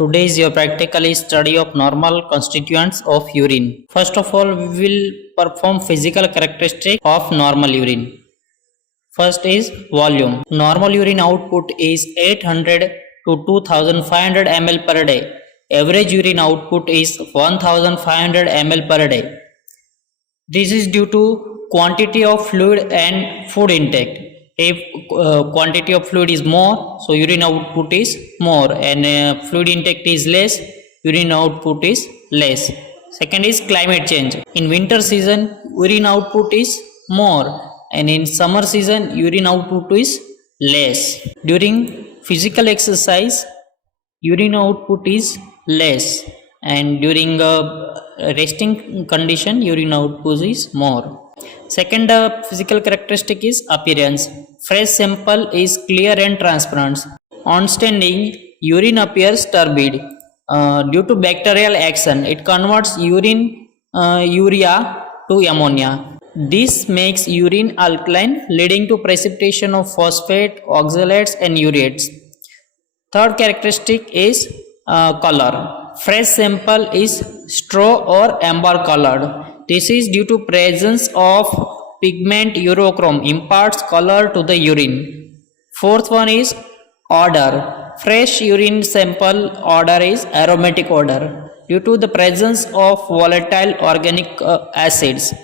Today is your practical study of normal constituents of urine. First of all, we will perform physical characteristic of normal urine. First is volume. Normal urine output is 800 to 2500 ml per day. Average urine output is 1500 ml per day. This is due to quantity of fluid and food intake. If quantity of fluid is more, so urine output is more, and fluid intake is less, urine output is less. Second is climate change. In winter season, urine output is more, and in summer season, urine output is less. During physical exercise, urine output is less, and during resting condition, urine output is more. Second physical characteristic is appearance. Fresh sample is clear and transparent. On standing, urine appears turbid due to bacterial action. It converts urea to ammonia. This makes urine alkaline, leading to precipitation of phosphate, oxalates, and ureates. Third characteristic is color. Fresh sample is straw or amber colored. This is due to presence of pigment urochrome imparts color to the urine. Fourth one is odor. Fresh urine sample odor is aromatic odor due to the presence of volatile organic acids.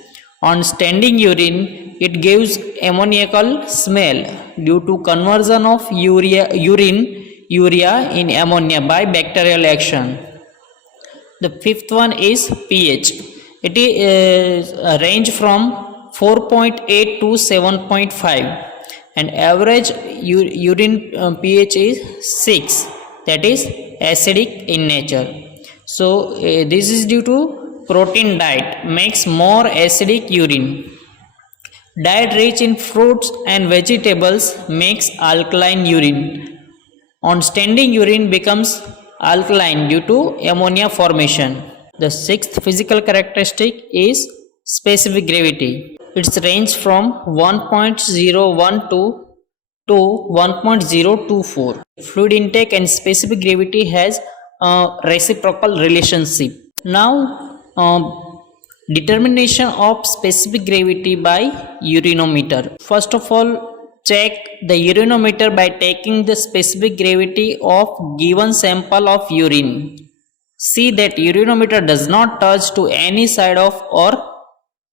On standing urine, it gives ammoniacal smell due to conversion of urea in ammonia by bacterial action. The fifth one is pH. It is range from 4.8 to 7.5, and average urine pH is 6, that is acidic in nature. So this is due to protein diet makes more acidic urine. Diet rich in fruits and vegetables makes alkaline urine. On standing, urine becomes alkaline due to ammonia formation. The sixth physical characteristic is specific gravity. Its range from 1.012 to 1.024. Fluid intake and specific gravity has a reciprocal relationship. Now, determination of specific gravity by urinometer. First of all, check the urinometer by taking the specific gravity of given sample of urine. See that urinometer does not touch to any side of or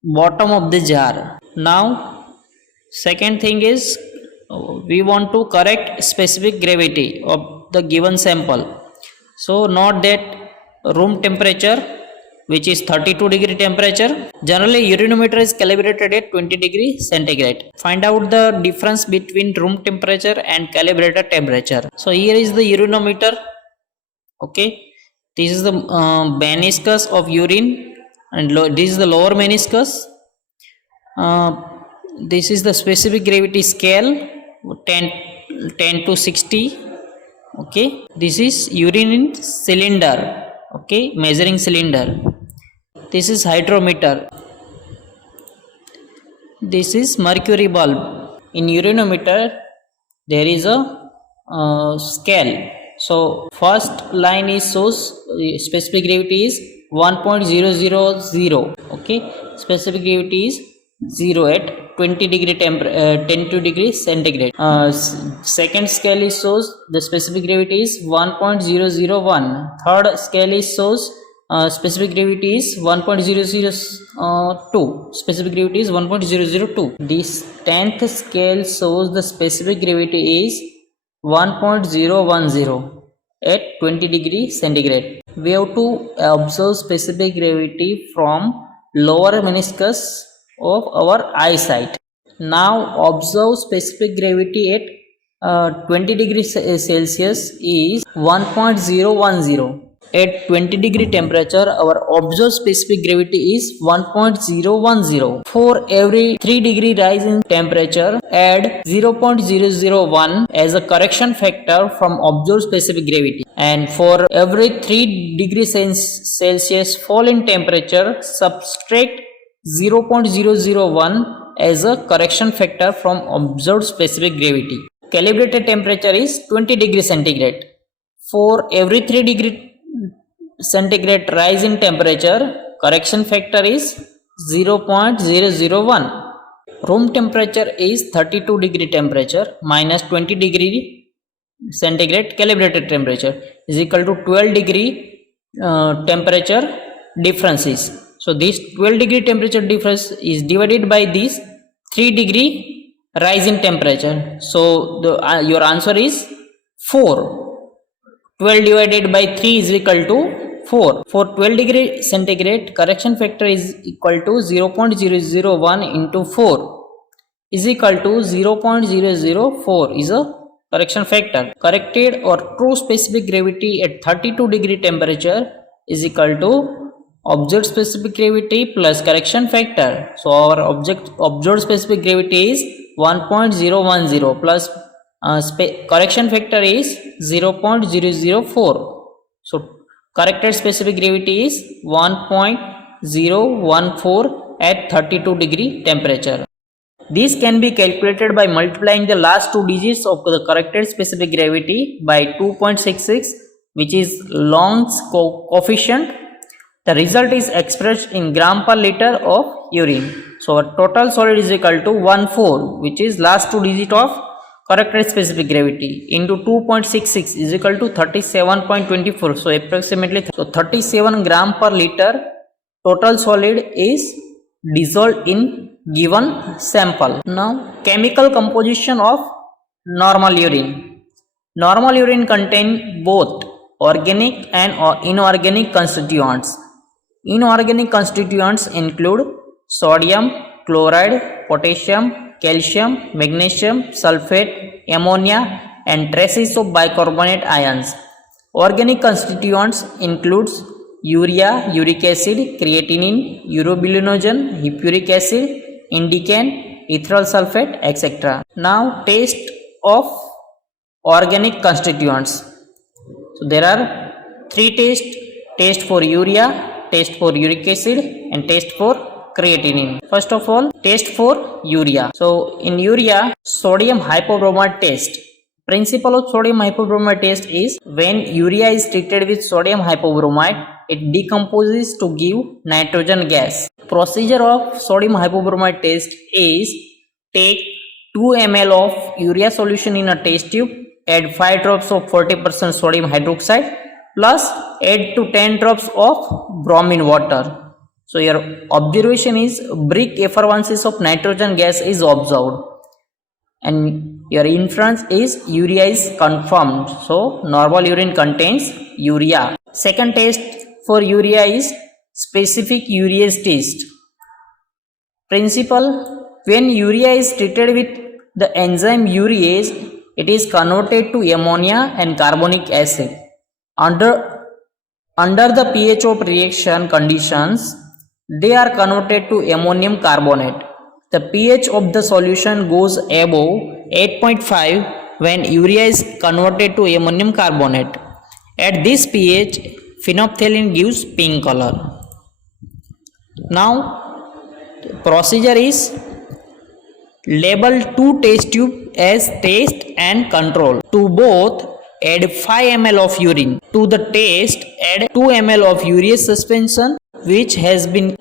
bottom of the jar. Now, second thing is we want to correct specific gravity of the given sample. So, note that room temperature, which is 32 degree temperature. Generally, urinometer is calibrated at 20 degree centigrade. Find out the difference between room temperature and calibrated temperature. So, here is the urinometer. Okay. This is the meniscus of urine, and this is the lower meniscus. This is the specific gravity scale, 10 to 60. Okay, this is urine in cylinder. Okay, measuring cylinder. This is hydrometer. This is mercury bulb. In urinometer, there is a scale. So first line is shows specific gravity is 1.000. Okay, specific gravity is 0 at 20 degree 10 degree centigrade. Second scale is shows the specific gravity is 1.001. Third scale is shows specific gravity is 1.002. Specific gravity is 1.002. This 10th scale shows the specific gravity is 1.010 at 20 degree centigrade. We have to observe specific gravity from lower meniscus of our eyesight. Now observe specific gravity at 20 degrees Celsius is 1.010. At 20 degree temperature, our observed specific gravity is 1.010. For every 3 degree rise in temperature, add 0.001 as a correction factor from observed specific gravity. And for every 3 degrees Celsius fall in temperature, subtract 0.001 as a correction factor from observed specific gravity. Calibrated temperature is 20 degrees centigrade. For every 3 degree centigrade rise in temperature, correction factor is 0.001. Room temperature is 32 degree temperature minus 20 degree centigrade calibrated temperature is equal to 12 degree temperature differences. So this 12 degree temperature difference is divided by this 3 degree rise in temperature. So your answer is 4. 12 divided by 3 is equal to 4. For 12 degree centigrade, correction factor is equal to 0.001 into 4 is equal to 0.004 is a correction factor. Corrected or true specific gravity at 32 degree temperature is equal to observed specific gravity plus correction factor. So our observed specific gravity is 1.010 plus correction factor is 0.004. So corrected specific gravity is 1.014 at 32 degree temperature. This can be calculated by multiplying the last two digits of the corrected specific gravity by 2.66, which is Long's coefficient. The result is expressed in gram per liter of urine. So our total solid is equal to 14, which is last two digit of corrected specific gravity, into 2.66 is equal to 37.24. So approximately 37 gram per liter total solid is dissolved in given sample. Now chemical composition of normal urine. Normal urine contain both organic and inorganic constituents. Inorganic constituents include sodium, chloride, potassium, calcium, magnesium, sulfate, ammonia and traces of bicarbonate ions. Organic constituents includes urea, uric acid, creatinine, urobilinogen, hippuric acid, indican, ethyl sulfate, etc. Now taste of organic constituents. So there are three tests: taste for urea, taste for uric acid and taste for creatinine. First of all, taste for urea. So in urea, sodium hypobromide test. Principle of sodium hypobromide test is when urea is treated with sodium hypobromide, it decomposes to give nitrogen gas. Procedure of sodium hypobromide test is take 2 ml of urea solution in a test tube, add 5 drops of 40% sodium hydroxide plus 8 to 10 drops of bromine water. So your observation is brick effervescence of nitrogen gas is observed and your inference is urea is confirmed. So normal urine contains urea. Second test for urea is specific urease test. Principle: when urea is treated with the enzyme urease, it is converted to ammonia and carbonic acid. Under the pH of reaction conditions, they are converted to ammonium carbonate. The pH of the solution goes above 8.5 when urea is converted to ammonium carbonate. At this pH, phenolphthalein gives pink color. Now, procedure is label 2 test tube as test and control. To both, add 5 ml of urine. To the test, add 2 ml of urea suspension which has been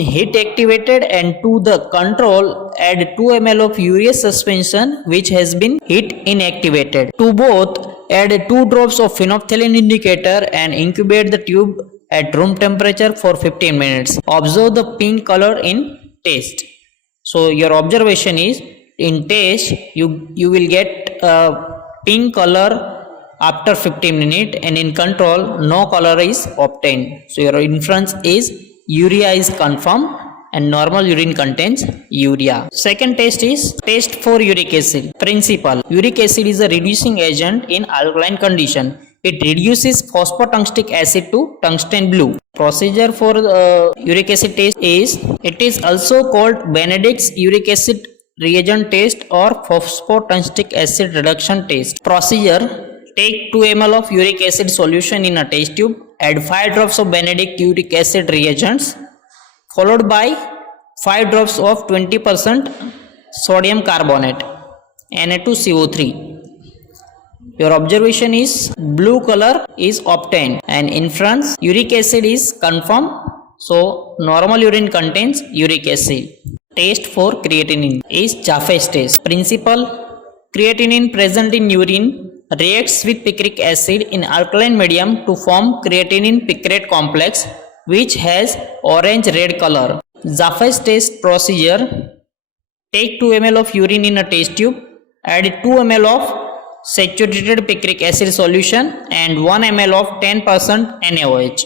heat activated, and to the control add 2 ml of urea suspension which has been heat inactivated. To both add 2 drops of phenolphthalein indicator and incubate the tube at room temperature for 15 minutes. Observe the pink color in test. So your observation is in test you will get pink color after 15 minutes, and in control no color is obtained. So your inference is urea is confirmed and normal urine contains urea. Second test is test for uric acid. Principle: uric acid is a reducing agent in alkaline condition. It reduces phosphotungstic acid to tungsten blue. Procedure for uric acid test is, it is also called Benedict's uric acid reagent test or phosphotungstic acid reduction test. Procedure: take 2 ml of uric acid solution in a test tube, add 5 drops of Benedict uric acid reagents, followed by 5 drops of 20% sodium carbonate, Na2CO3. Your observation is blue color is obtained, and inference uric acid is confirmed. So normal urine contains uric acid. Test for creatinine is Jaffe's test. Principle: creatinine present in urine reacts with picric acid in alkaline medium to form creatinine picrate complex, which has orange red color. Jaffe's test procedure: take 2 ml of urine in a test tube, add 2 ml of saturated picric acid solution and 1 ml of 10% NaOH.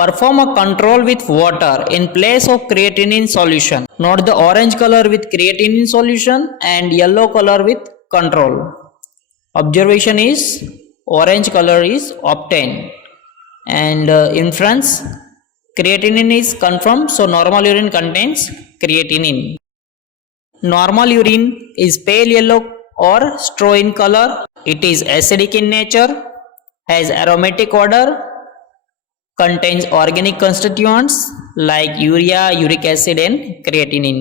Perform a control with water in place of creatinine solution. Note the orange color with creatinine solution and yellow color with control. Observation is orange color is obtained, and inference creatinine is confirmed. So normal urine contains creatinine. Normal urine is pale yellow or straw in color. It is acidic in nature, has aromatic odor, contains organic constituents like urea, uric acid and creatinine.